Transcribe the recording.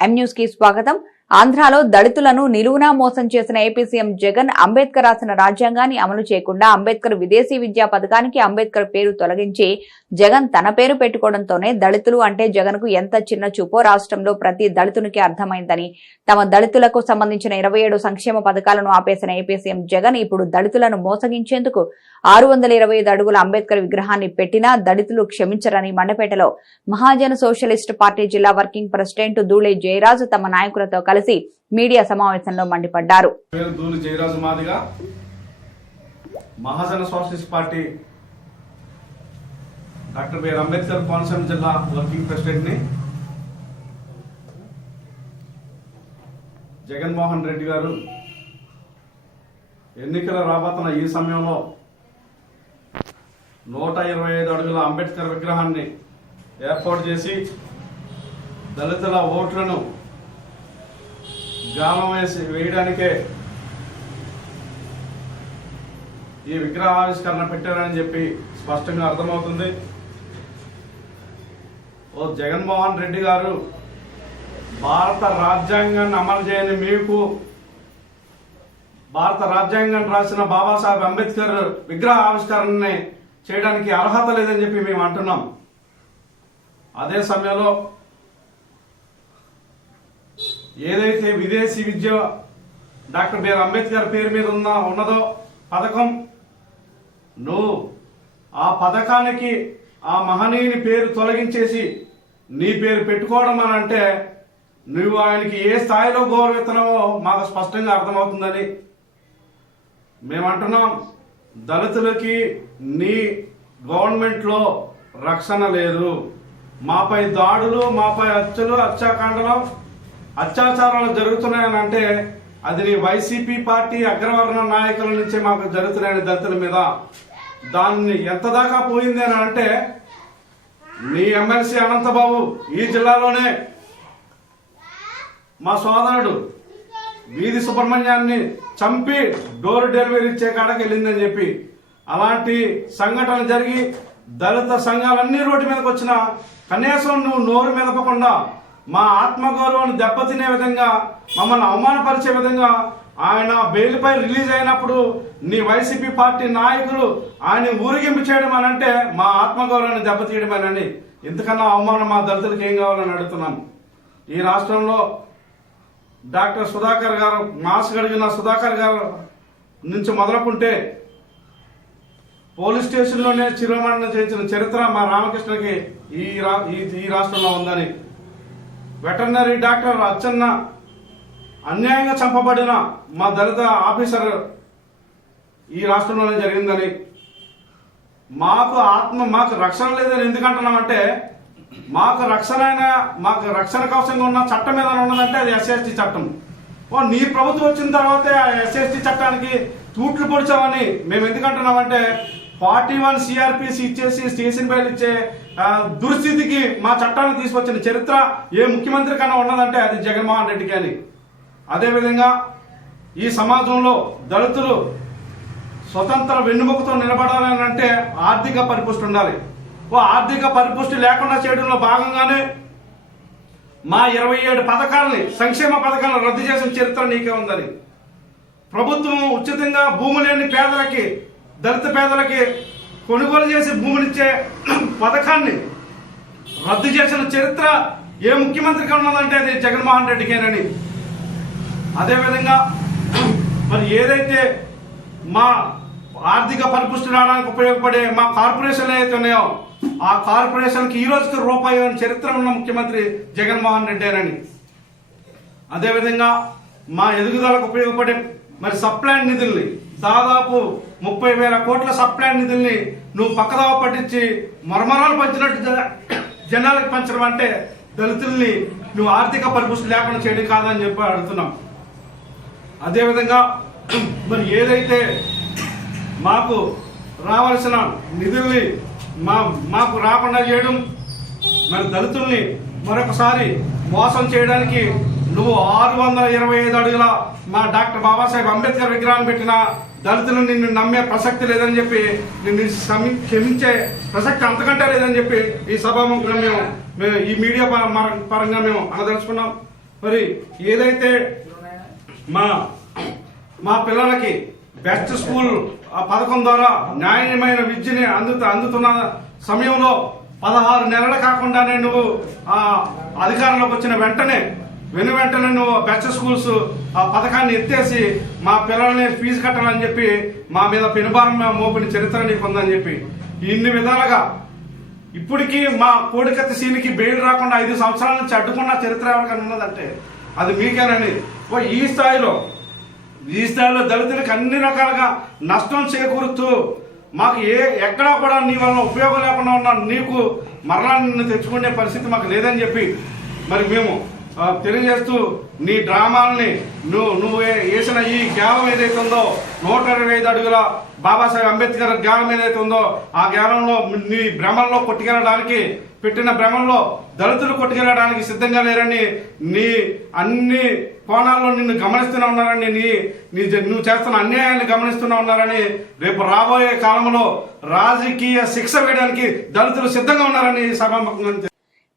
ఎం న్యూస్కి స్వాగతం. ఆంధ్రాలో దళితులను నిలువునా మోసం చేసిన ఏపీ సీఎం జగన్ అంబేద్కర్ రాసిన రాజ్యాంగాన్ని అమలు చేయకుండా అంబేద్కర్ విదేశీ విద్యా పథకానికి అంబేద్కర్ పేరు తొలగించి జగన్ తన పేరు పెట్టుకోవడంతోనే దళితులు అంటే జగన్కు ఎంత చిన్న చూపో రాష్ట్రంలో ప్రతి దళితునికి అర్థమైందని. తమ దళితులకు సంబంధించిన ఇరవై ఏడు సంక్షేమ పథకాలను ఆపేసిన ఏపీ సీఎం జగన్ ఇప్పుడు దళితులను మోసగించేందుకు ఆరు వందల ఇరవై ఐదు అడుగుల అంబేద్కర్ విగ్రహాన్ని పెట్టినా దళితులు క్షమించరని మండపేటలో మహాజన సోషలిస్ట్ పార్టీ జిల్లా వర్కింగ్ ప్రెసిడెంట్ దూళే జయరాజు తమ నాయకులతో కలిసి మీడియా సమావేశంలో మండిపడ్డారు. Jayaraju Madiga Mahajana socialist party doctor B R Ambedkar Konaseema జిల్లా వర్కింగ్ ప్రెసిడెంట్ని జగన్మోహన్ రెడ్డి గారు ఎన్నికలు రాబోతున్న ఈ సమయంలో నూట ఇరవై ఐదు అడుగుల అంబేద్కర్ విగ్రహాన్ని ఏర్పాటు చేసి దళితుల ఓట్లను గాలం వేసి వేయడానికే ఈ విగ్రహావిష్కరణ పెట్టారని చెప్పి స్పష్టంగా అర్థమవుతుంది. ఓ జగన్మోహన్ రెడ్డి గారు భారత రాజ్యాంగాన్ని అమలు చేయని మీకు భారత రాజ్యాంగం రాసిన బాబాసాహెబ్ అంబేద్కర్ విగ్రహ ఆవిష్కరణని చేయడానికి అర్హత లేదని చెప్పి మేము అంటున్నాం. అదే సమయంలో ఏదైతే విదేశీ విద్య డాక్టర్ బిఆర్ అంబేద్కర్ పేరు మీద ఉన్న ఉన్నదో పథకం నువ్వు ఆ పథకానికి ఆ మహనీయుని పేరు తొలగించేసి నీ పేరు పెట్టుకోవడం అని అంటే నువ్వు ఆయనకి ఏ స్థాయిలో గౌరవిస్తున్నావో మాకు స్పష్టంగా అర్థమవుతుందని మేమంటున్నాం. దళితులకి నీ గవర్నమెంట్లో రక్షణ లేదు. మాపై దాడులు మాపై హత్యలు హత్యాకాండలు అత్యాచారాలు జరుగుతున్నాయని అంటే అది వైసీపీ పార్టీ అగ్రవర్ణ నాయకుల నుంచి మాకు జరుగుతున్నాయని దళితుల మీద. దాన్ని ఎంత దాకా పోయింది అని అంటే మీ ఎమ్మెల్సీ అనంతబాబు ఈ జిల్లాలోనే. మా సోదరుడు వీధి సుబ్రహ్మణ్యాన్ని చంపి డోర్ డెలివరీ ఇచ్చే కాడకి వెళ్ళిందని చెప్పి. అలాంటి సంఘటన జరిగి దళిత సంఘాలన్నీ రోడ్డు మీదకి వచ్చినా కనీసం నువ్వు నోరు మెదపకుండా మా ఆత్మగౌరవాన్ని దెబ్బతినే విధంగా మమ్మల్ని అవమానపరిచే విధంగా ఆయన బెయిల్పై రిలీజ్ అయినప్పుడు నీ వైసీపీ పార్టీ నాయకులు ఆయన ఊరిగింపు చేయడం అని అంటే మా ఆత్మగౌరవాన్ని దెబ్బతీయడమేనని ఇంతకన్నా అవమానం మా దళితులకు ఏం కావాలని అడుగుతున్నాం? ఈ రాష్ట్రంలో డాక్టర్ సుధాకర్ గారు మాస్ గడిగిన సుధాకర్ గారు నుంచి మొదలుకుంటే పోలీస్ స్టేషన్లోనే చిరుమరణం చేసిన చరిత్ర మా రామకృష్ణకి ఈ రా- ఈ ఈ రాష్ట్రంలో ఉందని వెటర్నరీ డాక్టర్ అచ్చన్న అన్యాయంగా చంపబడిన మా దళిత ఆఫీసర్ ఈ రాష్ట్రంలోనే జరిగిందని. మాకు ఆత్మ మాకు రక్షణ లేదని ఎందుకంటున్నామంటే మాకు రక్షణ అయినా మాకు రక్షణ కవచంగా ఉన్న చట్టం ఏదైనా ఉన్నదంటే అది ఎస్ఎస్టీ చట్టం. ఓ నీ ప్రభుత్వం వచ్చిన తర్వాతే ఆ ఎస్ఎస్టీ చట్టానికి తూట్లు పొడిచామని మేము ఎందుకంటున్నామంటే ఫార్టీ వన్ సిఆర్పిసి ఇచ్చేసి స్టేషన్ బయలు ఇచ్చే దుస్థితికి మా చట్టాన్ని తీసుకొచ్చిన చరిత్ర ఏ ముఖ్యమంత్రి కన్నా ఉన్నదంటే అది జగన్మోహన్ రెడ్డికి అని. అదేవిధంగా ఈ సమాజంలో దళితులు స్వతంత్ర వెన్నుముకతో నిలబడాలని అంటే ఆర్థిక పరిపుష్టి ఉండాలి. ఓ ఆర్థిక పరిపుష్టి లేకుండా చేయడంలో భాగంగానే మా ఇరవై ఏడు పథకాలని సంక్షేమ పథకాలను రద్దు చేసిన చరిత్ర నీకే ఉందని. ప్రభుత్వం ఉచితంగా భూమి లేని పేదలకి దళిత పేదలకి కొనుగోలు చేసి భూమినిచ్చే పథకాన్ని రద్దు చేసిన చరిత్ర ఏ ముఖ్యమంత్రికి ఉన్నదంటే అది జగన్మోహన్ రెడ్డికేనని. అదేవిధంగా మరి ఏదైతే మా ఆర్థిక పరిపుష్టి రావడానికి ఉపయోగపడే మా కార్పొరేషన్లు ఏవైతే ఉన్నాయో ఆ కార్పొరేషన్కి ఈ రోజుకి రూపాయి అని చరిత్ర ఉన్న ముఖ్యమంత్రి జగన్మోహన్ రెడ్డేనని. అదేవిధంగా మా ఎదుగుదలకు ఉపయోగపడే మరి సప్లాన్ నిధుల్ని దాదాపు ముప్పై వేల కోట్ల సప్లాన్ నిధుల్ని నువ్వు పక్కదావ పట్టించి మరమరాలు పంచినట్టు జనాలకు పంచడం అంటే దళితుల్ని నువ్వు ఆర్థిక పరిపుష్టి లేకుండా చేయడం కాదని చెప్పి అడుగుతున్నాం. అదేవిధంగా మరి ఏదైతే మాకు రావాల్సిన నిధుల్ని మా మాకు రాకుండా చేయడం మరి దళితుల్ని మరొకసారి మోసం చేయడానికి నువ్వు ఆరు వందల ఇరవై ఐదు అడుగుల మా డాక్టర్ బాబాసాహెబ్ అంబేద్కర్ విగ్రహాన్ని పెట్టిన దళితులు నిన్ను నమ్మే ప్రసక్తి లేదని చెప్పి నిన్ను క్షమి- క్షమించే ప్రసక్తి అంతకంటే లేదని చెప్పి ఈ సభాముఖంగా మేము మేము ఈ మీడియా పర- మర- పరంగా మేము అనదలుచుకున్నాం మరి ఏదైతే మా మా పిల్లలకి బెస్ట్ స్కూల్ ఆ పథకం ద్వారా న్యాయమైన విద్యని అందు అందుతున్న సమయంలో పదహారు నెలలు కాకుండానే నువ్వు ఆ అధికారంలోకి వచ్చిన వెంటనే వెను వెంటనే నువ్వు బెస్ట్ స్కూల్స్ ఆ పథకాన్ని ఎత్తేసి మా పిల్లల్ని ఫీజు కట్టాలని చెప్పి మా మీద పెనుభారం మోపిన చరిత్ర నీకు ఉందని చెప్పి. ఇన్ని విధాలుగా ఇప్పటికీ మా కోడికత్తి సీనికి బెయిల్ రాకుండా ఐదు సంవత్సరాల నుంచి అడ్డుకున్న చరిత్ర ఎవరికైనా ఉన్నదంటే అది మీకేనని. ఓ ఈ స్థాయిలో ఈ స్థాయిలో దళితులకు అన్ని రకాలుగా నష్టం చేకూరుతూ మాకు ఏ ఎక్కడా కూడా నీ వలన ఉపయోగం లేకుండా ఉన్న నీకు మరలా నిన్ను తెచ్చుకునే పరిస్థితి మాకు లేదని చెప్పి మరి మేము తెలియజేస్తూ నీ డ్రామాల్ని నువ్వు నువ్వు వేసిన ఈ జ్ఞానం ఏదైతే ఉందో నూట ఇరవై ఐదు అడుగుల బాబాసాహెబ్ అంబేద్కర్ జ్ఞానం ఏదైతే ఉందో ఆ జ్ఞానంలో నీ భ్రమంలో కొట్టుకెళ్ళడానికి పెట్టిన భ్రమంలో దళితులు కొట్టుకెళ్ళడానికి సిద్ధంగా లేరని నీ అన్ని కోణాల్లో నిన్ను గమనిస్తూనే ఉన్నారని నీ నీ నువ్వు చేస్తున్న అన్యాయాన్ని గమనిస్తూనే ఉన్నారని రేపు రాబోయే కాలంలో రాజకీయ శిక్ష వేయడానికి దళితులు సిద్ధంగా ఉన్నారని సభాముఖంగా